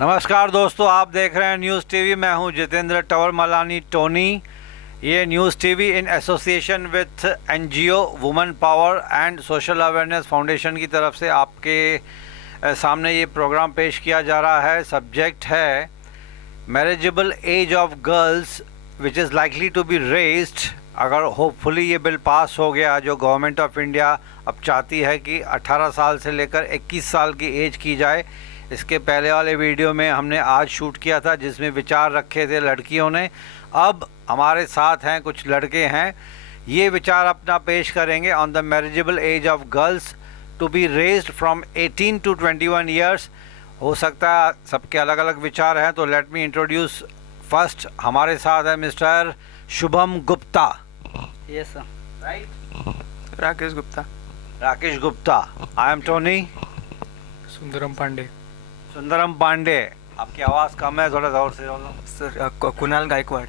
नमस्कार दोस्तों, आप देख रहे हैं न्यूज़ टीवी। मैं हूं जितेंद्र टवर मलानी टोनी। ये news TV in association with NGO women power and social awareness foundation की तरफ से आपके सामने ये प्रोग्राम पेश किया जा रहा है। सब्जेक्ट है marriageable age of girls which is likely to be raised. अगर होपफुली ये बिल पास हो गया, जो गवर्नमेंट ऑफ इंडिया अब चाहती है कि 18 साल से लेकर 21 साल की एज की जाए। इसके पहले वाले वीडियो में हमने आज शूट किया था जिसमें विचार रखे थे लड़कियों ने। अब हमारे साथ हैं कुछ लड़के हैं, ये विचार अपना पेश करेंगे on the marriageable age of girls to be raised from 18 to 21 years. हो सकता है सबके अलग अलग विचार हैं, तो लेट मी इंट्रोड्यूस फर्स्ट। हमारे साथ है mister Shubham Gupta. Yes sir. Right. Rakesh Gupta. Rakesh Gupta. I am Tony. Sundaram Pandey. Sundaram Pandey. आपकी आवाज़ कम है, थोड़ा जोर से बोलो। सर कुणाल गायकवाड़।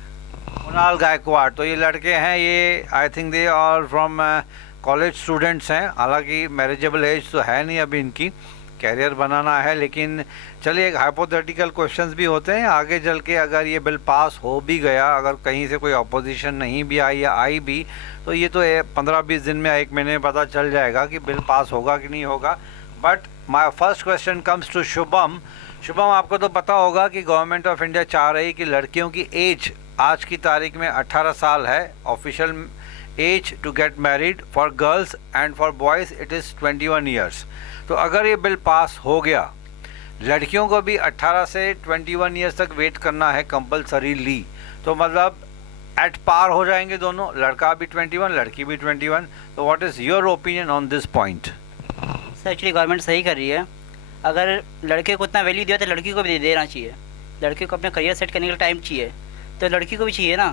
कुणाल गायकवाड़। तो ये लड़के हैं, ये आई थिंक दे और फ्रॉम कॉलेज स्टूडेंट्स हैं। हालांकि मैरिजेबल एज तो है नहीं अभी इनकी, कैरियर बनाना है। लेकिन चलिए, एक हाइपोथेटिकल क्वेश्चंस भी होते हैं आगे चल के। अगर ये बिल पास हो भी गया, अगर कहीं से कोई अपोजिशन नहीं भी आई या आई भी, तो ये तो 15-20 दिन में, 1 महीने में पता चल जाएगा कि बिल पास होगा कि नहीं होगा। But my first question comes to Shubham. Shubham, आपको तो पता होगा कि गवर्नमेंट ऑफ इंडिया चाह रही कि लड़कियों की एज आज की तारीख में 18 साल है। Official age to get married for girls and for boys it is 21 years. तो अगर ये बिल पास हो गया, लड़कियों को भी 18 से 21 ईयर्स तक वेट करना है कंपल्सरीली, तो मतलब एट पार हो जाएंगे दोनों, लड़का भी 21 लड़की भी 21। तो what is your opinion on this point? Sir actually government सही कर रही है। अगर लड़के को उतना वैल्यू दिया तो लड़की को भी देना चाहिए। लड़के को अपना करियर सेट करने के लिए टाइम चाहिए, तो लड़की को भी चाहिए ना।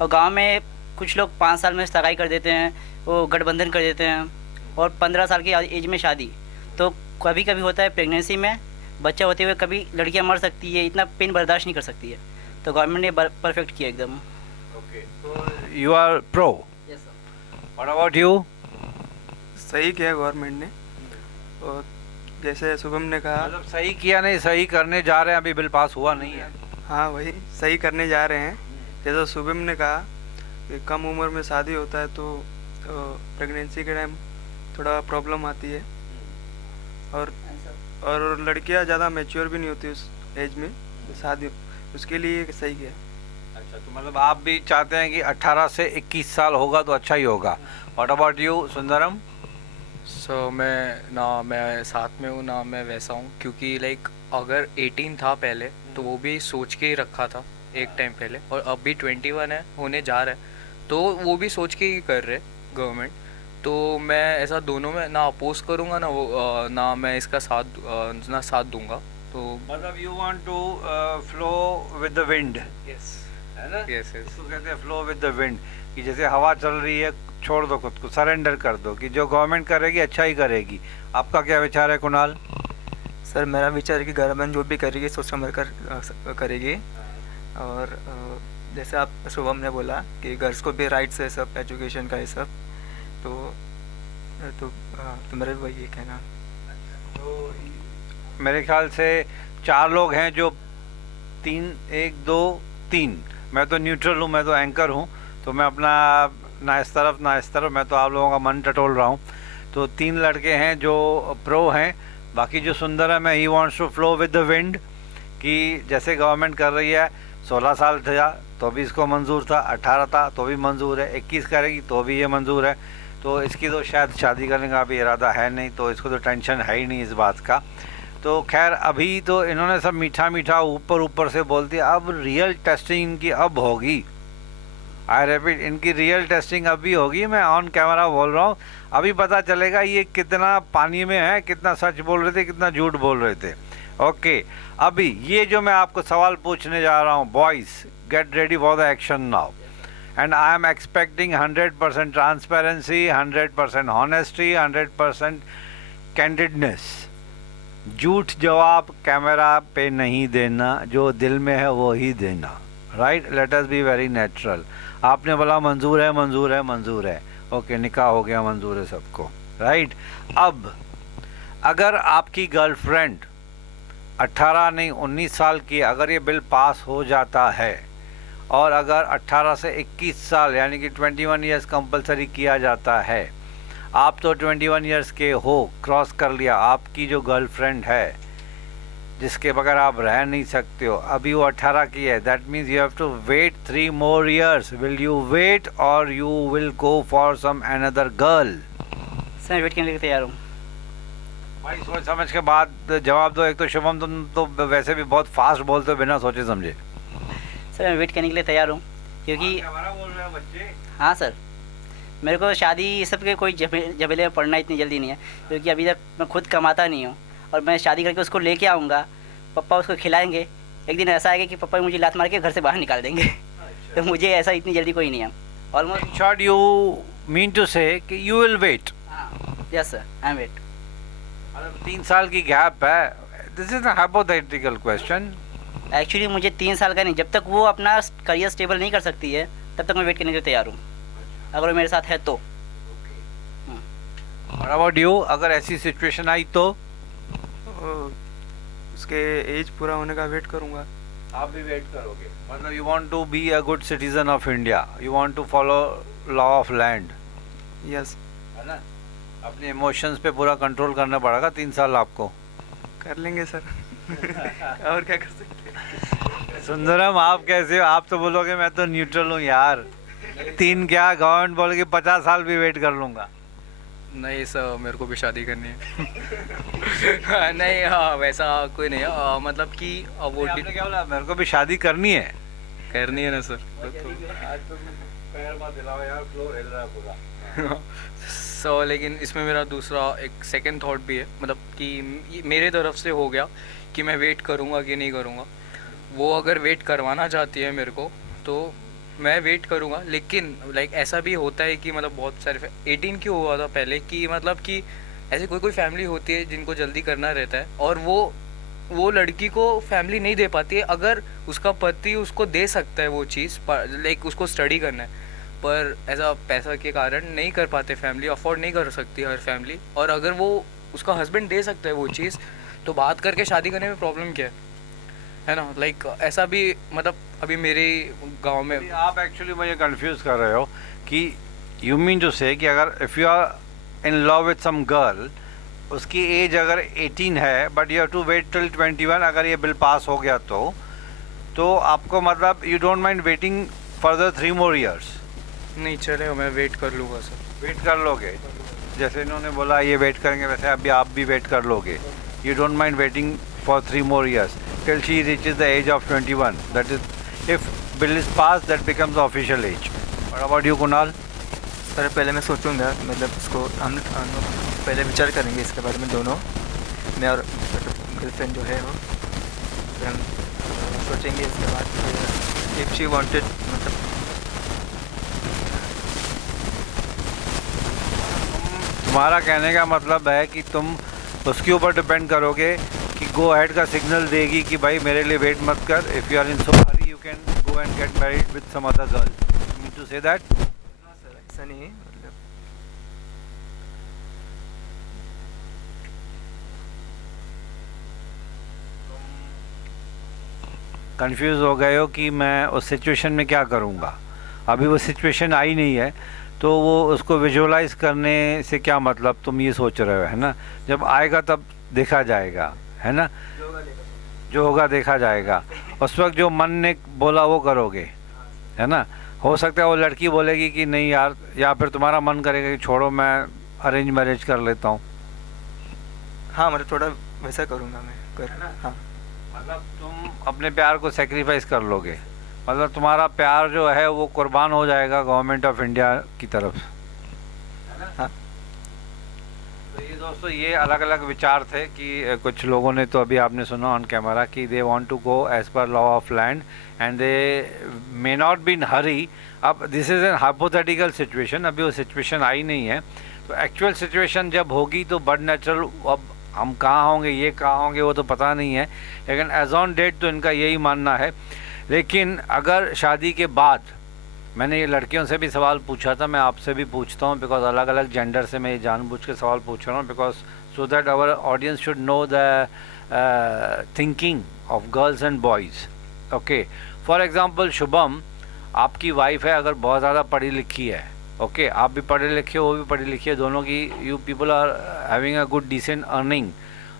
और गांव में कुछ लोग 5 साल में सगाई कर देते हैं, वो गठबंधन कर देते हैं, और 15 साल की एज में शादी। तो कभी कभी होता है प्रेगनेंसी में बच्चा होते हुए कभी लड़कियां मर सकती है, इतना पेन बर्दाश्त नहीं कर सकती है। तो गवर्नमेंट ने परफेक्ट किया एकदम। ओके, तो you are pro. Yes sir. What about you? सही किया गवर्नमेंट ने। और जैसे शुभम ने कहा, मतलब सही किया नहीं, सही करने जा रहे हैं, अभी बिल पास हुआ नहीं है। हाँ वही सही करने जा रहे हैं। जैसे शुभम ने कहा कि कम उम्र में शादी होता है तो प्रेगनेंसी के टाइम थोड़ा प्रॉब्लम आती है। और लड़कियां ज़्यादा मैच्योर भी नहीं होती उस एज में शादी, उसके लिए सही किया। अच्छा, तो मतलब आप भी चाहते हैं कि 18 से 21 साल होगा तो अच्छा ही होगा। What about you Sundaram? मैं साथ में हूँ ना, मैं वैसा हूँ, क्योंकि लाइक अगर 18 था पहले तो वो भी सोच के ही रखा था एक टाइम पहले, और अब भी 21 है, होने जा रहा है, तो वो भी सोच के ही कर रहे गवर्नमेंट। तो मैं ऐसा दोनों में ना अपोज करूँगा ना वो ना मैं इसका साथ दूंगा। तो मतलब you want to flow with the wind, yes है ना? Yes yes. इसको कहते हैं फ्लो विद द विंड, कि जैसे हवा चल रही है छोड़ दो खुद को, सरेंडर कर दो कि जो गवर्नमेंट करेगी अच्छा ही करेगी। आपका क्या विचार है कुणाल? सर मेरा विचार है कि गवर्नमेंट जो भी करेगी सोच समझ कर करेगी। और जैसे आप शुभम ने बोला कि गर्ल्स को भी राइट्स है सब, एजुकेशन का ये सब, तो मेरा भी वही है कहना। तो मेरे ख्याल से 4 लोग हैं जो 1 2 3, मैं तो न्यूट्रल हूँ, मैं तो एंकर हूँ, तो मैं अपना ना इस तरफ मैं तो आप लोगों का मन टटोल रहा हूँ। तो 3 लड़के हैं जो प्रो हैं, बाकी जो सुंदर है, मैं ही wants to flow with the wind, कि जैसे गवर्नमेंट कर रही है। 16 साल था तो भी इसको मंजूर था, 18 था तो भी मंजूर है, 21 करेगी तो भी ये मंजूर है। तो इसकी तो शायद शादी करने का भी इरादा है नहीं, तो इसको तो टेंशन है ही नहीं इस बात का। तो खैर, अभी तो इन्होंने सब मीठा मीठा ऊपर से बोल दिया, अब रियल टेस्टिंग इनकी अब होगी। आई रिपीट, इनकी रियल टेस्टिंग अभी होगी। मैं ऑन कैमरा बोल रहा हूँ, अभी पता चलेगा ये कितना पानी में है, कितना सच बोल रहे थे, कितना झूठ बोल रहे थे। ओके, अभी ये जो मैं आपको सवाल पूछने जा रहा हूँ, boys get ready for the action now, and I am expecting 100% transparency, 100% honesty, 100% कैंडिडनेस। झूठ जवाब कैमरा पे नहीं देना, जो दिल में है वो ही देना। Right, let us be very natural. आपने बोला मंजूर है, मंजूर है, मंजूर है, ओके, निकाह हो गया, मंजूर है सबको। राइट, अब अगर आपकी गर्लफ्रेंड 18 नहीं 19 साल की अगर ये बिल पास हो जाता है और अगर 18 से 21 साल यानी कि 21 इयर्स कंपलसरी किया जाता है, आप तो 21 इयर्स के हो, क्रॉस कर लिया, आपकी जो गर्लफ्रेंड है जिसके बगैर आप रह नहीं सकते हो, अभी वो 18 की है, that means you have to wait 3 more years. Will you wait और you will go for some another girl? Sir मैं वेट करने के लिए तैयार हूँ। भाई सोच समझ के बाद जवाब दो। एक तो शुभम तुम तो वैसे भी बहुत फास्ट बोलते हो बिना सोचे समझे। सर मैं वेट करने के लिए तैयार हूँ क्योंकि हमारा बोल रहे हैं बच्चे। हाँ सर, मेरे को शादी ये सब के कोई झमेले में पड़ना इतनी जल्दी नहीं है क्योंकि अभी तक मैं खुद कमाता नहीं हूँ और मैं शादी करके उसको लेके आऊँगा, पापा उसको खिलाएंगे, एक दिन ऐसा आएगा कि पापा मुझे लात मार के घर से बाहर निकाल देंगे। तो मुझे ऐसा इतनी जल्दी कोई नहीं है। Almost short you mean to say कि you will wait. Yes sir, I am wait. 3 साल की गैप है। This is a hypothetical question. Actually मुझे 3 साल का नहीं, जब तक वो अपना करियर स्टेबल नहीं कर सकती है तब तक मैं वेट करने के लिए तैयार हूँ, अगर वो मेरे साथ है तो। What about you? अगर ऐसी सिचुएशन आई तो उसके एज पूरा होने का वेट करूँगा। आप भी वेट करोगे? मतलब you want to be a good citizen of India, you want to follow law of land, yes, है ना? अपने इमोशंस पे पूरा कंट्रोल करना पड़ेगा 3 साल आपको। कर लेंगे सर। और क्या कर सकते हैं। सुंदरम आप कैसे हो? आप तो बोलोगे मैं तो न्यूट्रल हूँ यार। 3 क्या, गवर्नमेंट बोलेगी 50 साल भी वेट कर लूँगा। नहीं सर, मेरे को भी शादी करनी है। नहीं हाँ, वैसा कोई नहीं है, मतलब कि वो आपने क्या बोला? मेरे को भी शादी करनी है। करनी है ना सर। सो लेकिन इसमें मेरा दूसरा एक सेकंड थॉट भी है, मतलब कि मेरे तरफ से हो गया कि मैं वेट करूँगा कि नहीं करूँगा। वो अगर वेट करवाना चाहती है मेरे को तो मैं वेट करूँगा, लेकिन लाइक ऐसा भी होता है कि मतलब बहुत सारे 18 क्यों हुआ था पहले कि मतलब कि ऐसे कोई फैमिली होती है जिनको जल्दी करना रहता है और वो लड़की को फैमिली नहीं दे पाती है। अगर उसका पति उसको दे सकता है वो चीज़, लाइक उसको स्टडी करना है, पर ऐसा पैसा के कारण नहीं कर पाते, फैमिली अफोर्ड नहीं कर सकती हर फैमिली। और अगर वो उसका हस्बैंड दे सकता है वो चीज़ तो बात करके शादी करने में प्रॉब्लम क्या है ना? लाइक ऐसा भी मतलब अभी मेरे गांव में आप एक्चुअली मुझे कंफ्यूज कर रहे हो कि यू मीन टू से कि अगर if you are in love with some girl, उसकी एज अगर 18 है but you have to wait till 21, अगर ये बिल पास हो गया तो आपको मतलब you don't mind waiting further 3 more years? नहीं चलेगा, मैं वेट कर लूँगा सर। वेट कर लोगे? जैसे इन्होंने बोला ये वेट करेंगे, वैसे अभी आप भी वेट कर लोगे। You don't mind waiting for 3 more years till she reaches the age of 21. That is, if bill is passed, that becomes the official age. What about you, Kunal? Sir पहले मैं सोचूंगा, मतलब उसको हम पहले विचार करेंगे इसके बारे में दोनों, मैं और मतलब गर्लफ्रेंड जो है वो, फिर हम सोचेंगे इसके बाद इफ़ शी वांटेड, मतलब तुम्हारा कहने का मतलब है कि तुम उसके ऊपर डिपेंड करोगे कि गो अहेड का सिग्नल देगी कि भाई मेरे लिए वेट मत कर, if you are in so hurry you can go and get married with some other girl. You mean to say that? Sir ऐसा नहीं है, मतलब कंफ्यूज हो गए हो कि मैं उस सिचुएशन में क्या करूँगा। अभी वो सिचुएशन आई नहीं है तो वो उसको विजुअलाइज करने से क्या मतलब, तुम ये सोच रहे हो, है ना? जब आएगा तब देखा जाएगा, है ना? जो होगा देखा जाएगा। उस वक्त जो मन ने बोला वो करोगे, है ना? हो सकता है वो लड़की बोलेगी कि नहीं यार, या फिर तुम्हारा मन करेगा कि छोड़ो मैं अरेंज मैरिज कर लेता हूँ। हाँ, मतलब थोड़ा वैसा करूँगा मैं हाँ। मतलब तुम अपने प्यार को सेक्रीफाइस कर लोगे, मतलब तुम्हारा प्यार जो है वो कुर्बान हो जाएगा गवर्नमेंट ऑफ इंडिया की तरफ, है ना? हाँ। तो ये दोस्तों ये अलग अलग विचार थे कि कुछ लोगों ने तो अभी आपने सुना ऑन कैमरा कि they want to go as per law of land and they may not be in hurry. अब this is an hypothetical situation, अभी वो सिचुएशन आई नहीं है। तो एक्चुअल सिचुएशन जब होगी तो बड नेचुरल, अब हम कहाँ होंगे, ये कहाँ होंगे वो तो पता नहीं है, लेकिन एज ऑन डेट तो इनका यही मानना है। लेकिन अगर शादी के बाद, मैंने ये लड़कियों से भी सवाल पूछा था, मैं आपसे भी पूछता हूँ बिकॉज अलग अलग जेंडर से मैं ये जानबूझ के सवाल पूछ रहा हूँ because so that our audience should know the thinking of girls and boys. Okay, for example, Shubham, आपकी वाइफ है अगर बहुत ज़्यादा पढ़ी लिखी है, ओके, आप भी पढ़े लिखे हो, वो भी पढ़ी लिखी है, दोनों की you people are having a good decent earning,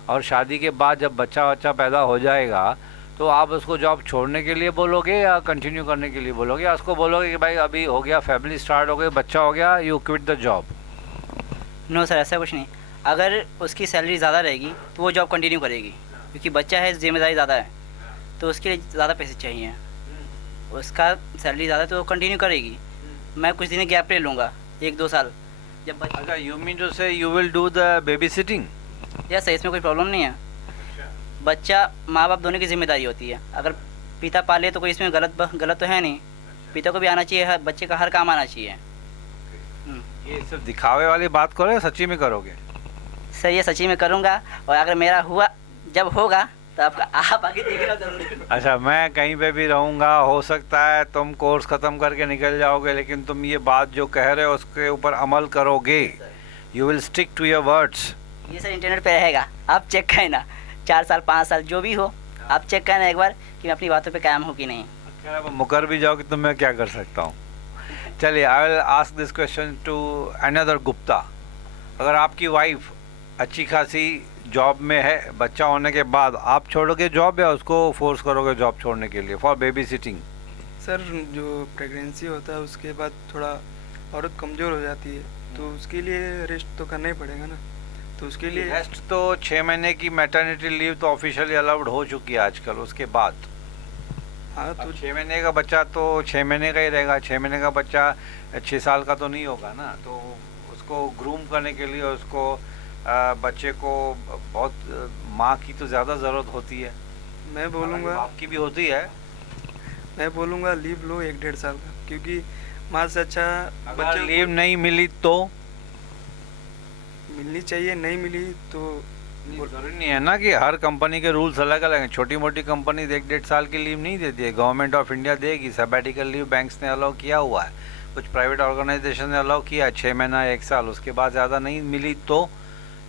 और शादी के बाद जब बच्चा पैदा हो जाएगा तो आप उसको जॉब छोड़ने के लिए बोलोगे या कंटिन्यू करने के लिए बोलोगे, या उसको बोलोगे कि भाई अभी हो गया, फैमिली स्टार्ट हो गई, बच्चा हो गया, you quit the job? No sir, ऐसा कुछ नहीं। अगर उसकी सैलरी ज़्यादा रहेगी तो वो जॉब कंटिन्यू करेगी, क्योंकि बच्चा है, जिम्मेदारी ज़्यादा है, तो उसके लिए ज़्यादा पैसे चाहिए। उसका सैलरी ज़्यादा तो वो कंटिन्यू करेगी। मैं कुछ दिन गैप ले लूँगा, 1-2 साल, जब बच्चा। अच्छा, यू मीन टू से you will do the baby sitting? Yes, इसमें कोई प्रॉब्लम नहीं है। बच्चा माँ बाप दोनों की जिम्मेदारी होती है। अगर पिता पाले तो कोई इसमें गलत तो है नहीं। पिता को भी आना चाहिए, बच्चे का हर काम आना चाहिए। ये सिर्फ दिखावे वाली बात करो या सच्ची में करोगे? सर, ये सच्ची में करूँगा, और अगर मेरा हुआ, जब होगा तो आप आगे देखना जरूर। अच्छा, मैं कहीं पे भी रहूँगा, हो सकता है तुम कोर्स ख़त्म करके निकल जाओगे, लेकिन तुम ये बात जो कह रहे हो उसके ऊपर अमल करोगे, you will stick to your words. ये सर इंटरनेट पे रहेगा, आप चेक करें ना, 4 साल 5 साल जो भी हो, आप चेक करें ना एक बार कि मैं अपनी बातों पे कायम हूँ कि नहीं। अब मुकर भी जाओ कि तो मैं क्या कर सकता हूँ। चलिए, I will ask this question to another Gupta. अगर आपकी वाइफ अच्छी खासी जॉब में है, बच्चा होने के बाद आप छोड़ोगे जॉब या उसको फोर्स करोगे जॉब छोड़ने के लिए फॉर बेबी सिटिंग? सर, जो प्रेगनेंसी होता है उसके बाद थोड़ा औरत कमज़ोर हो जाती है, तो उसके लिए रेस्ट तो करना ही पड़ेगा ना। तो उसके लिए रेस्ट तो 6 महीने की मैटरनिटी लीव तो ऑफिशियली अलाउड हो चुकी है आजकल। उसके बाद हाँ, तो 6 महीने का बच्चा तो 6 महीने का ही रहेगा। 6 महीने का बच्चा 6 साल का तो नहीं होगा ना, तो उसको ग्रूम करने के लिए उसको बच्चे को बहुत माँ की तो ज़्यादा ज़रूरत होती है। मैं बोलूँगा आपकी भी होती है। मैं बोलूँगा लीव लो 1-1.5 साल का, क्योंकि माँ से अच्छा अगर बच्चे लीव नहीं मिली तो मिलनी चाहिए, नहीं मिली तो जरूरी नहीं है ना कि हर कंपनी के रूल्स अलग अलग हैं। छोटी मोटी कंपनी 1-1.5 साल की लीव नहीं देती है, गवर्नमेंट ऑफ इंडिया देगी। सबैटिकल लीव बैंक्स ने अलाउ किया हुआ है, कुछ प्राइवेट ऑर्गेनाइजेशन ने अलाउ किया है 6 महीना 1 साल। उसके बाद ज़्यादा नहीं मिली तो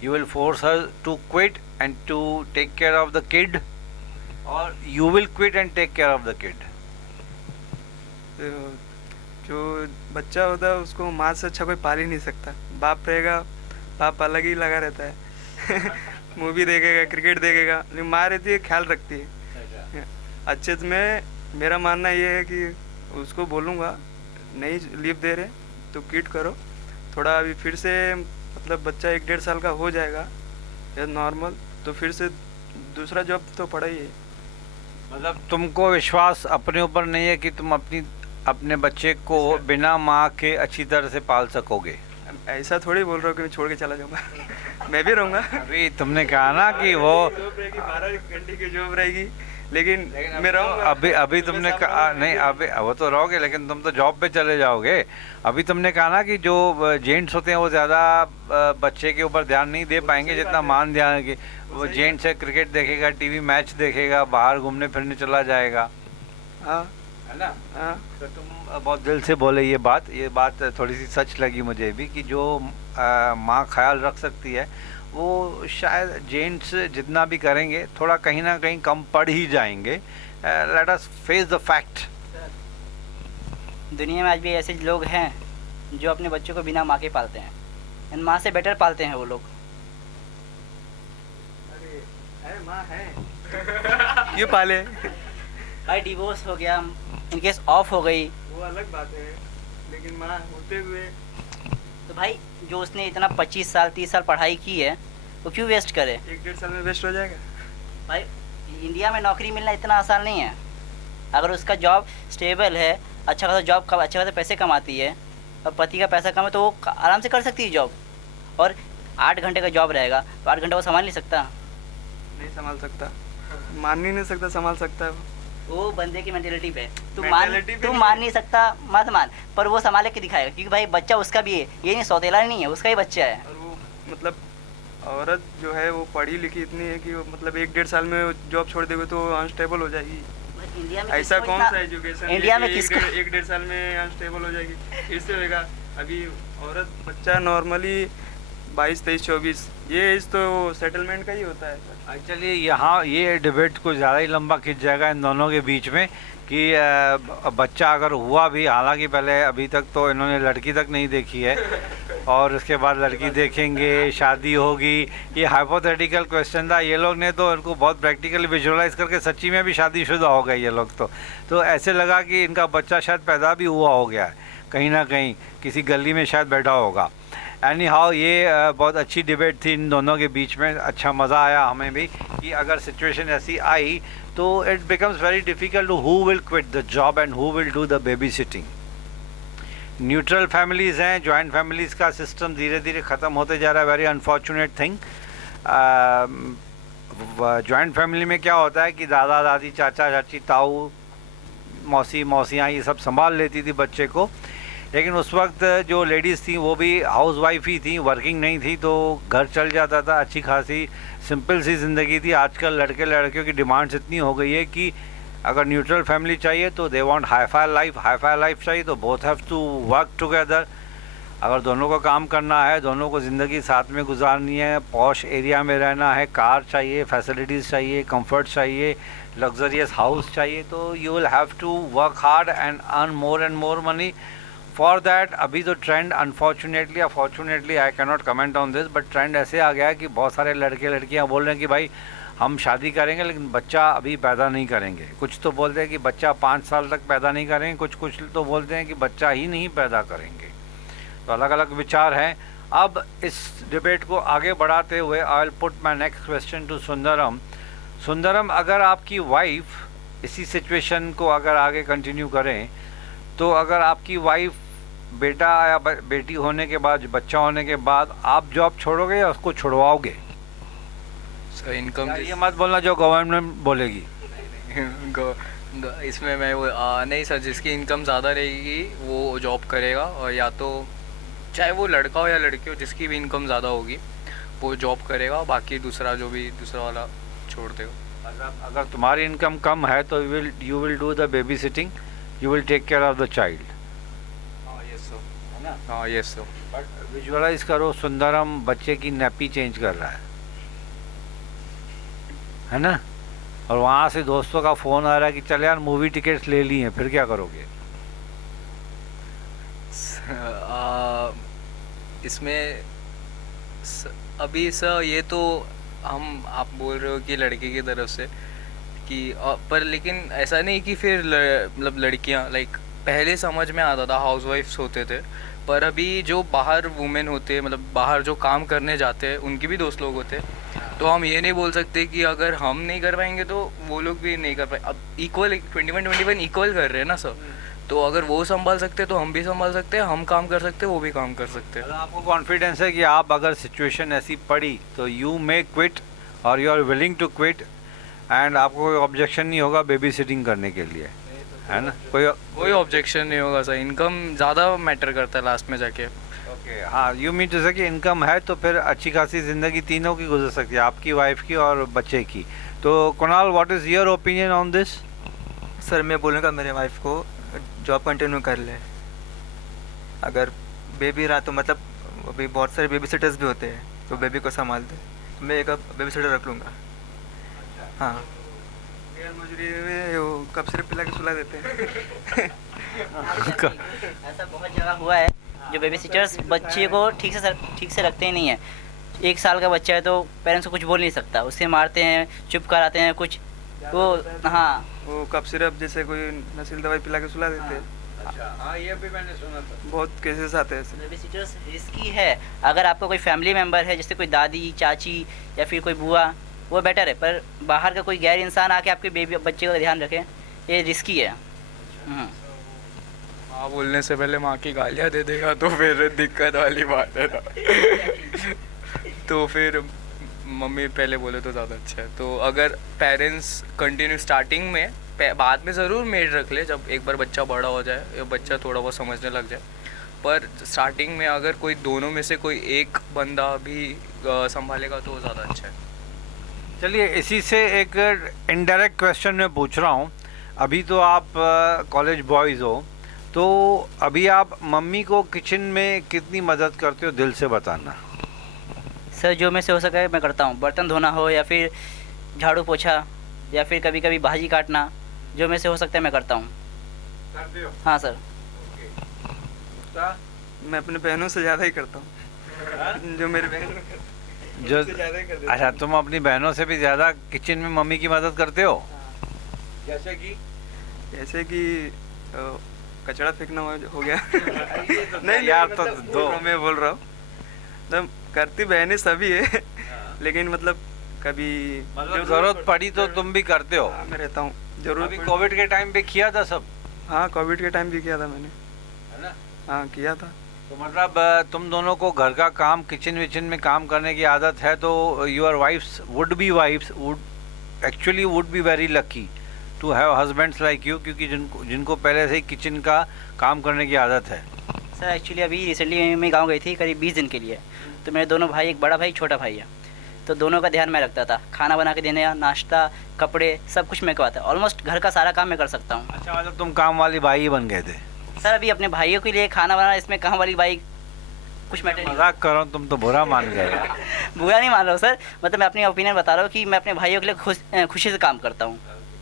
you will force her to quit and to take care of the kid, or you will quit and take care of the kid? जो बच्चा होता है उसको माँ से अच्छा कोई पाल ही नहीं सकता। बाप रहेगा, बाप अलग ही लगा रहता है मूवी देखेगा, क्रिकेट देखेगा, लेकिन माँ रहती है, ख्याल रखती है अच्छे से। मेरा मानना ये है कि उसको बोलूँगा नहीं लीव दे रहे तो क्विट करो थोड़ा। अभी फिर से मतलब बच्चा 1-1.5 साल का हो जाएगा या नॉर्मल, तो फिर से दूसरा जॉब तो पड़ा ही है। मतलब तुमको विश्वास अपने ऊपर नहीं है कि तुम अपने बच्चे को बिना माँ के अच्छी तरह से पाल सकोगे? ऐसा थोड़ी बोल रहा हूँ कि मैं छोड़ के चला जाऊँगा मैं भी रहूँगा। अभी तुमने कहा ना कि वो 12 घंटे की जॉब रहेगी, लेकिन मैं रहूँगा। अभी तुमने कहा नहीं, अभी वो तो रहोगे, लेकिन तुम तो जॉब पे चले जाओगे। अभी तुमने कहा ना कि जो जेंट्स होते हैं वो ज़्यादा बच्चे के ऊपर ध्यान नहीं दे पाएंगे जितना मान ध्यान कि वो जेंट्स है, क्रिकेट देखेगा, टीवी मैच देखेगा, बाहर घूमने फिरने चला जाएगा। हाँ, है ना? हाँ। तो तुम बहुत दिल से बोले ये बात थोड़ी सी सच लगी मुझे भी कि जो माँ ख्याल रख सकती है वो शायद जेंट्स जितना भी करेंगे थोड़ा कहीं ना कहीं कम पड़ ही जाएंगे। Let us face the fact. दुनिया में आज भी ऐसे लोग हैं जो अपने बच्चों को बिना माँ के पालते हैं, एंड माँ से बेटर पालते हैं वो लोग। अरे माँ है क्यों पाले? भाई डिवोर्स हो गया, इनकेस ऑफ हो गई, वो अलग बात है, लेकिन माँ होते हुए तो भाई जो उसने इतना 25 साल 30 साल पढ़ाई की है वो क्यों वेस्ट करे? 1-1.5 साल में वेस्ट हो जाएगा। भाई इंडिया में नौकरी मिलना इतना आसान नहीं है। अगर उसका जॉब स्टेबल है, अच्छा खासा जॉब, अच्छा खासा पैसे कमाती है और पति का पैसा कम है, तो वो आराम से कर सकती है जॉब। और 8 घंटे का जॉब रहेगा तो 8 घंटे वो संभाल नहीं सकता। नहीं संभाल सकता, मान ही नहीं सकता, संभाल सकता है वो बंदे की मेंटेलिटी पे तू Mentality पे मान नहीं सकता, मत मान, पर वो संभाल के दिखाएगा, क्योंकि भाई बच्चा उसका भी है, ये नहीं सौतेला नहीं है, उसका ही बच्चा है। और वो मतलब औरत जो है वो पढ़ी लिखी इतनी है कि वो मतलब 1-1.5 साल में जॉब छोड़ देगी तो अनस्टेबल हो जाएगी। इंडिया में ऐसा किसको कौन इतना- सा एजुकेशन इंडिया में किसको 1-1.5 साल में अनस्टेबल हो जाएगी? फिर से होगा। अभी औरत बच्चा नॉर्मली 22, 23, 24 ये एज तो सेटलमेंट का ही होता है सर। एक्चुअली यहाँ ये डिबेट को ज़्यादा ही लंबा खिंच जाएगा इन दोनों के बीच में कि बच्चा अगर हुआ भी, हालांकि पहले अभी तक तो इन्होंने लड़की तक नहीं देखी है और उसके बाद लड़की देखेंगे, शादी होगी। ये हाइपोथेटिकल क्वेश्चन था, ये लोग ने तो इनको बहुत प्रैक्टिकली विजुअलाइज करके सच्ची में भी शादीशुदा हो गए ये लोग। तो ऐसे लगा कि इनका बच्चा शायद पैदा भी हुआ हो गया है, कहीं ना कहीं किसी गली में शायद बैठा होगा। एनी हाउ ये बहुत अच्छी डिबेट थी इन दोनों के बीच में, अच्छा मज़ा आया हमें भी कि अगर सिचुएशन ऐसी आई तो it becomes very difficult who will quit the job and who will do the baby sitting. Neutral families हैं, जॉइंट फैमिलीज़ का सिस्टम धीरे धीरे ख़त्म होते जा रहा है, very unfortunate thing. Joint family में क्या होता है कि दादा दादी, चाचा चाची, ताऊ, मौसी, मौसियाँ ये सब संभाल लेती थी बच्चे को, लेकिन उस वक्त जो लेडीज़ थी वो भी हाउसवाइफ ही थी, वर्किंग नहीं थी, तो घर चल जाता था, अच्छी खासी सिंपल सी ज़िंदगी थी। आजकल लड़के लड़कियों की डिमांड्स इतनी हो गई है कि अगर न्यूट्रल फैमिली चाहिए तो दे वांट हाई-फाई लाइफ चाहिए, तो both have to work together. अगर दोनों को काम करना है, दोनों को ज़िंदगी साथ में गुजारनी है, पॉश एरिया में रहना है, कार चाहिए, फैसिलिटीज़ चाहिए, कंफर्ट चाहिए, लग्जरियस हाउस चाहिए, तो you will have to work hard and earn more and more money for that. अभी तो ट्रेंड अनफॉर्चुनेटली या fortunately, I cannot comment on this, but trend ऐसे आ गया है कि बहुत सारे लड़के लड़कियां बोल रहे हैं कि भाई हम शादी करेंगे लेकिन बच्चा अभी पैदा नहीं करेंगे। कुछ तो बोलते हैं कि बच्चा 5 साल तक पैदा नहीं करेंगे, कुछ तो बोलते हैं कि बच्चा ही नहीं पैदा करेंगे। तो अलग अलग विचार हैं। अब इस डिबेट को आगे बढ़ाते हुए I will put my next question to Sundaram. Sundaram, अगर आपकी वाइफ इसी सिचुएशन को अगर आगे कंटिन्यू करें, तो अगर आपकी वाइफ बेटा या बेटी होने के बाद, बच्चा होने के बाद, आप जॉब छोड़ोगे या उसको छुड़वाओगे? सर इनकम ये मत बोलना जो गवर्नमेंट बोलेगी। इसमें मैं वो नहीं सर, जिसकी इनकम ज़्यादा रहेगी वो जॉब करेगा, और या तो चाहे वो लड़का हो या लड़की हो, जिसकी भी इनकम ज़्यादा होगी वो जॉब करेगा, बाकी दूसरा जो भी दूसरा वाला छोड़ देगा। अगर तुम्हारी इनकम कम है तो you will do the baby sitting, you will take care of the child. हाँ यस सर। बट विजुअलाइज करो, सुंदरम बच्चे की नैपी चेंज कर रहा है ना, और वहाँ से दोस्तों का फ़ोन आ रहा है कि चल यार मूवी टिकट्स ले ली हैं, फिर क्या करोगे? इसमें अभी सर ये तो आप बोल रहे हो कि लड़के की तरफ से कि पर लेकिन ऐसा नहीं कि फिर मतलब लड़कियां लाइक पहले समझ में आता था हाउसवाइफ्स होते थे, पर अभी जो बाहर वुमेन होते हैं, मतलब बाहर जो काम करने जाते हैं, उनके भी दोस्त लोग होते हैं। तो हम ये नहीं बोल सकते कि अगर हम नहीं कर पाएंगे तो वो लोग भी नहीं कर पाए। अब इक्वल 21 इक्वल कर रहे हैं ना सर, तो अगर वो संभाल सकते हैं तो हम भी संभाल सकते हैं, हम काम कर सकते हैं, वो भी काम कर सकते हैं। आपको कॉन्फिडेंस है कि आप अगर सिचुएशन ऐसी पड़ी तो यू मे क्विट और you are willing to quit, and आपको कोई ऑब्जेक्शन नहीं होगा बेबी सिटिंग करने के लिए, है ना? कोई ऑब्जेक्शन नहीं होगा सर। इनकम ज़्यादा मैटर करता है लास्ट में जाके। ओके, हाँ, यू मीन टू से कि इनकम है तो फिर अच्छी खासी ज़िंदगी तीनों की गुजर सकती है, आपकी वाइफ की और बच्चे की। तो Kunal, what is your opinion on this? Sir मैं बोलूँगा मेरे वाइफ को जॉब कंटिन्यू कर ले। अगर बेबी रहा तो मतलब अभी बहुत सारे बेबी सिटर्स भी होते हैं, तो बेबी को संभाल दे, मैं एक बेबी सिटर रख लूँगा। हाँ, मजदूरी में वो कब सिर्फ पिला के सुला देते हैं। ऐसा बहुत जगह हुआ है जो बेबी सिटर्स बच्चे को ठीक से रखते ही नहीं है। 1 साल का बच्चा है तो पेरेंट्स को कुछ बोल नहीं सकता, उससे मारते हैं, चुप कराते हैं कुछ, वो हाँ वो कब सिर्फ जैसे कोई नशीली दवाई पिला के सुला देते हैं। हाँ, ये भी मैंने सुना था। बहुत केसेस आते हैं ऐसे। बेबी सिटर्स रिस्की है। अगर आपका कोई फैमिली मेम्बर है, जैसे कोई दादी, चाची या फिर कोई बुआ, वो बेटर है, पर बाहर का कोई गैर इंसान आके आपके बच्चे का ध्यान रखे, ये रिस्की है। माँ बोलने से पहले माँ की गालियाँ दे देगा तो फिर दिक्कत वाली बात है ना। तो फिर मम्मी पहले बोले तो ज़्यादा अच्छा है। तो अगर पेरेंट्स कंटिन्यू स्टार्टिंग में, बाद में ज़रूर मेड रख ले जब एक बार बच्चा बड़ा हो जाए या बच्चा थोड़ा बहुत समझने लग जाए, पर स्टार्टिंग में अगर कोई दोनों में से कोई एक बंदा भी संभालेगा तो ज़्यादा अच्छा है। चलिए, इसी से एक इनडायरेक्ट क्वेश्चन मैं पूछ रहा हूँ। अभी तो आप कॉलेज बॉयज़ हो, तो अभी आप मम्मी को किचन में कितनी मदद करते हो, दिल से बताना। सर जो मैं से हो सके मैं करता हूँ, बर्तन धोना हो या फिर झाड़ू पोछा या फिर कभी कभी भाजी काटना, जो मैं से हो सकता है मैं करता हूँ। करते हो? हाँ सर। मैं अपने बहनों से ज़्यादा ही करता हूँ, जो मेरी बहन जो से ज़्यादा ही कर देता अच्छा, तुम अपनी बहनों से भी ज़्यादा किचन में मम्मी की मदद करते हो? जैसे कि हूँ। जैसे कि कचरा फेंकना हो गया। नहीं यार, तो दो मैं बोल रहा हूँ, मतलब करती बहनें सभी है, लेकिन मतलब कभी मतलब जरूरत पड़ी तो तुम भी करते हो? हाँ, मैं रहता हूँ जरूर। अभी कोविड के टाइम पे किया था सब, हाँ, कोविड के टाइम भी किया था मैंने। है ना? हाँ, किया था। तो मतलब तुम दोनों को घर का काम, किचन विचन में काम करने की आदत है, तो your wives would be very lucky to have husbands like you, क्योंकि जिनको पहले से ही किचन का काम करने की आदत है। सर एक्चुअली अभी रिसेंटली मैं गांव गई थी करीब 20 दिन के लिए, तो मेरे दोनों भाई, एक बड़ा भाई छोटा भाई है, तो दोनों का ध्यान मैं रखता था। खाना बना के देने, नाश्ता, कपड़े, सब कुछ मैं करवाता। ऑलमोस्ट घर का सारा काम मैं कर सकता हूँ। अच्छा, मतलब तुम काम वाली बाई ही बन गए थे? सर अभी अपने भाइयों के लिए खाना बनाना, इसमें काम वाली बाई कुछ मैटर नहीं। मजाक करो, तुम तो बुरा मान गए। बुरा नहीं मान रहा हूँ सर, मतलब मैं अपनी ओपिनियन बता रहा हूँ कि मैं अपने भाइयों के लिए खुशी से काम करता हूँ।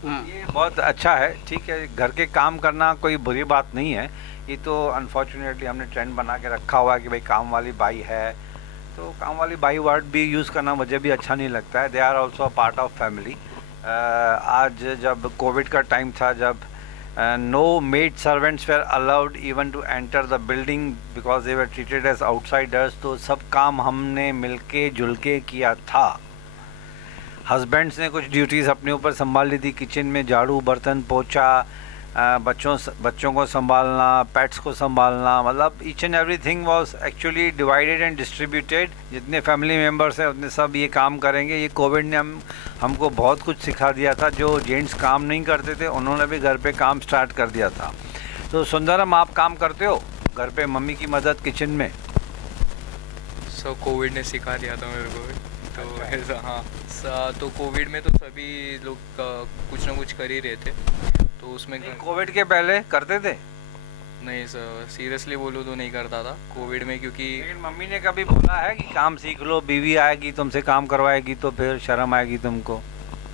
ये बहुत अच्छा है, ठीक है। घर के काम करना कोई बुरी बात नहीं है, ये तो अनफॉर्चुनेटली हमने ट्रेंड बना के रखा हुआ है कि भाई काम वाली बाई है, तो काम वाली बाई वर्ड भी यूज़ करना मुझे भी अच्छा नहीं लगता है। They are also a part of family. आज जब कोविड का टाइम था, जब no maid servants were allowed even to enter the building because they were treated as outsiders, तो सब काम हमने मिलके जुलके किया था। हस्बैंड्स ने कुछ ड्यूटीज़ अपने ऊपर संभाल ली थी, किचन में झाड़ू, बर्तन, पोछा, बच्चों को संभालना, पेट्स को संभालना, मतलब each and everything was actually divided and distributed. जितने फैमिली मेम्बर्स हैं उतने सब ये काम करेंगे। ये कोविड ने हमको बहुत कुछ सिखा दिया था। जो जेंट्स काम नहीं करते थे उन्होंने भी घर पे काम स्टार्ट कर दिया था। तो सुंदरम, आप काम करते हो घर पे मम्मी की मदद किचन में? सो कोविड ने सिखा दिया था मेरे को, तो ऐसा हाँ। तो कोविड में तो सभी लोग कुछ ना कुछ कर ही रहे थे, तो उसमें कोविड के पहले करते थे? नहीं सर, सीरियसली बोलूँ तो नहीं करता था कोविड में, क्योंकि लेकिन मम्मी ने कभी बोला है कि काम सीख लो, बीवी आएगी तुमसे काम करवाएगी तो फिर शर्म आएगी तुमको?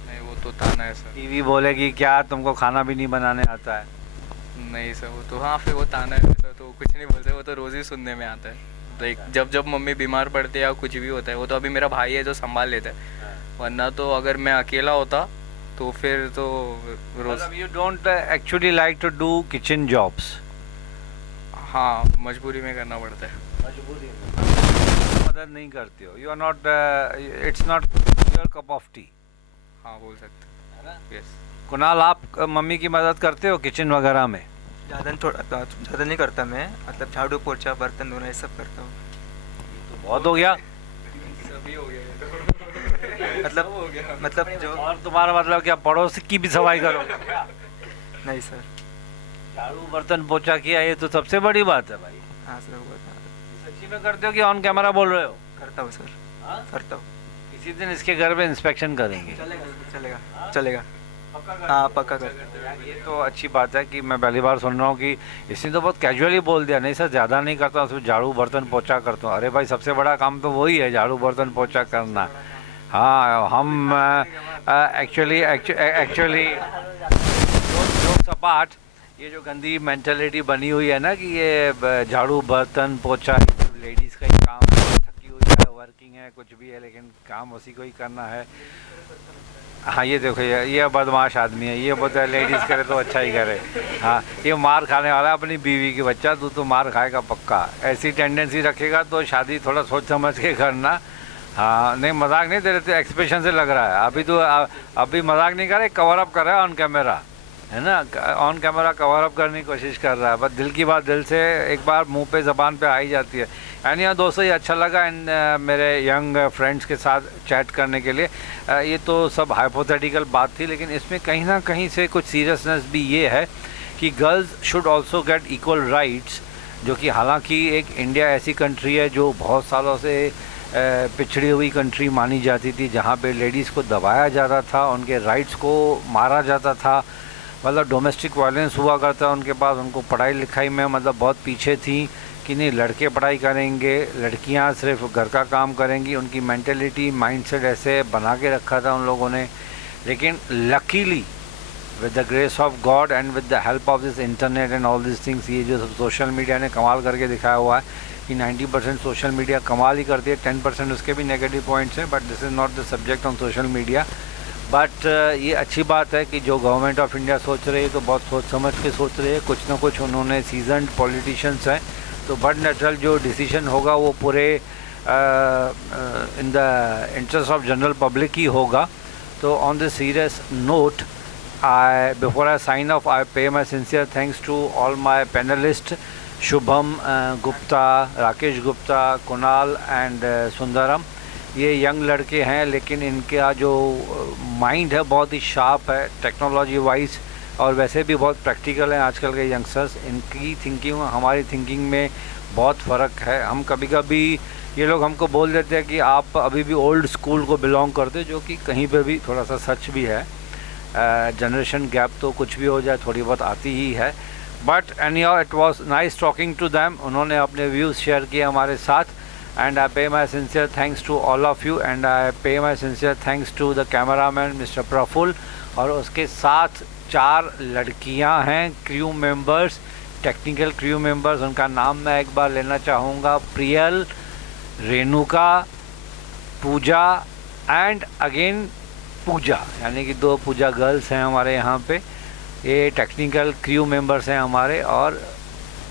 नहीं, वो तो ताना है सर। बीवी बोलेगी क्या तुमको खाना भी नहीं बनाने आता है? नहीं सर, वो तो हाँ, फिर वो ताना है सर, तो कुछ नहीं बोलते, वो तो रोज़ ही सुनने में आता है। लाइक जब मम्मी बीमार पड़ती है या कुछ भी होता है, वो तो अभी मेरा भाई है जो संभाल लेता है, वरना तो अगर मैं अकेला होता तो फिर तो रोज़। You don't actually like to do kitchen jobs? हाँ, मजबूरी में करना पड़ता है। मजबूरी में मदद नहीं करती हो? You are not, it's not your cup of tea? हाँ, बोल सकते हैं ना। यस। कुणाल, आप मम्मी की मदद करते हो किचन वगैरह में? ज़्यादा नहीं करता मैं, मतलब झाड़ू पोछा, बर्तन धोना, ये सब करता हूँ। तो बहुत हो गया। सभी हो गया मतलब जो और तुम्हारा मतलब क्या, पड़ोस की भी सफाई करोगे? नहीं सर। झाड़ू बर्तन पोछा किया, ये तो सबसे बड़ी बात है भाई। हाँ सर, वो बता सच्ची में करते हो कि ऑन कैमरा बोल रहे हो? करता हूँ सर। हाँ? करता हूँ। किसी दिन इसके घर पे इंस्पेक्शन करेंगे। चलेगा। हाँ, पक्का कर। ये तो अच्छी बात है कि मैं पहली बार सुन रहा हूँ कि इसने तो बहुत कैजुअली बोल दिया। नहीं सर, ज़्यादा नहीं करता, उसमें झाड़ू बर्तन पोछा करता हूँ। अरे भाई, सबसे बड़ा काम तो वही है, झाड़ू बर्तन पोछा करना। हाँ, हम एक्चुअली जो सपाट, ये जो गंदी मेंटालिटी बनी हुई है ना कि ये झाड़ू बर्तन पोछा लेडीज़ का ही काम है, थकी हुई है, वर्किंग है, कुछ भी है, लेकिन काम उसी को ही करना है। हाँ, ये देखो, ये बदमाश आदमी है, ये बोलता है लेडीज़ करे तो अच्छा ही करे। हाँ, ये मार खाने वाला है अपनी बीवी के। बच्चा तू तो मार खाएगा पक्का। ऐसी टेंडेंसी रखेगा तो शादी थोड़ा सोच समझ के करना। हाँ, नहीं मजाक नहीं, तेरे तो एक्सप्रेशन से लग रहा है अभी तो अभी मजाक नहीं कर रहा, कवर अप कर रहा है ऑन कैमरा, है ना? ऑन कैमरा कवर अप करने की कोशिश कर रहा है। बस दिल की बात दिल से एक बार मुंह पे ज़बान पे आ ही जाती है। यानी यार दोस्तों, ये अच्छा लगा इन मेरे यंग फ्रेंड्स के साथ चैट करने के लिए। ये तो सब हाइपोथेटिकल बात थी, लेकिन इसमें कहीं ना कहीं से कुछ सीरियसनेस भी ये है कि girls should also get equal rights, जो कि हालांकि एक इंडिया ऐसी कंट्री है जो बहुत सालों से पिछड़ी हुई कंट्री मानी जाती थी, जहाँ पे लेडीज़ को दबाया जाता था, उनके राइट्स को मारा जाता था, मतलब डोमेस्टिक वायलेंस हुआ करता है उनके पास, उनको पढ़ाई लिखाई में मतलब बहुत पीछे थी, कि नहीं लड़के पढ़ाई करेंगे, लड़कियां सिर्फ घर का काम करेंगी, उनकी मेंटेलिटी माइंडसेट ऐसे बना के रखा था उन लोगों ने। लेकिन luckily with the grace of God and with the help of this internet and all this things, ये जो सोशल मीडिया ने कमाल करके दिखाया हुआ है कि 90% सोशल मीडिया कमाल ही करती है, 10% उसके भी नेगेटिव पॉइंट्स हैं, but this is not the subject on social media. But ये अच्छी बात है कि जो गवर्नमेंट ऑफ इंडिया सोच रही है तो बहुत सोच समझ के सोच रही है, कुछ ना कुछ उन्होंने सीजनड पॉलिटिशियंस हैं, तो बट नेचुरल जो डिसीजन होगा वो पूरे in the interest of general public ही होगा। तो on this serious note, before I sign off, I pay my sincere thanks to all my panelists, Shubham Gupta, Rakesh Gupta, Kunal and Sundaram। ये young लड़के हैं लेकिन इनका जो mind है बहुत ही शार्प है टेक्नोलॉजी वाइज, और वैसे भी बहुत प्रैक्टिकल हैं आजकल के यंगस्टर्स। इनकी थिंकिंग हमारी थिंकिंग में बहुत फ़र्क है। हम कभी कभी ये लोग हमको बोल देते हैं कि आप अभी भी ओल्ड स्कूल को बिलोंग करते हो, जो कि कहीं पे भी थोड़ा सा सच भी है। जनरेशन गैप तो कुछ भी हो जाए थोड़ी बहुत आती ही है, but anyhow it was nice talking to them. उन्होंने अपने व्यूज़ शेयर किए हमारे साथ, and I pay my sincere thanks to all of you, and I pay my sincere thanks to the cameraman mister Prafull, और उसके साथ 4 लड़कियां हैं crew members, technical crew members. उनका नाम मैं एक बार लेना चाहूँगा, प्रियल, रेणुका, पूजा एंड अगेन पूजा, यानी कि 2 पूजा गर्ल्स हैं हमारे यहाँ पे। ये टेक्निकल क्रू मेंबर्स हैं हमारे, और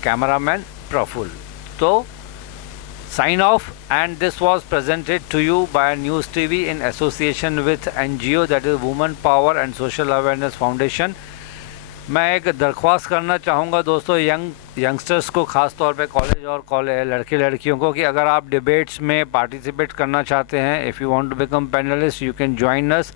कैमरामैन प्रफुल्ल। तो sign off, and this was presented to you by News TV in association with NGO, that is Women Power and Social Awareness Foundation। मैं एक दरख्वास्त करना चाहूँगा दोस्तों यंगस्टर्स को, ख़ास तौर पे कॉलेज और लड़के लड़कियों को, कि अगर आप डिबेट्स में पार्टिसिपेट करना चाहते हैं, if you want to become panelist you can join us.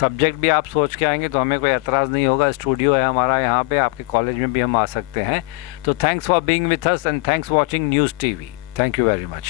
Subject भी आप सोच के आएंगे तो हमें कोई एतराज़ नहीं होगा, स्टूडियो है हमारा यहाँ पे, आपके कॉलेज में भी हम आ सकते हैं। तो thanks for being with us and thanks watching news TV। Thank you very much.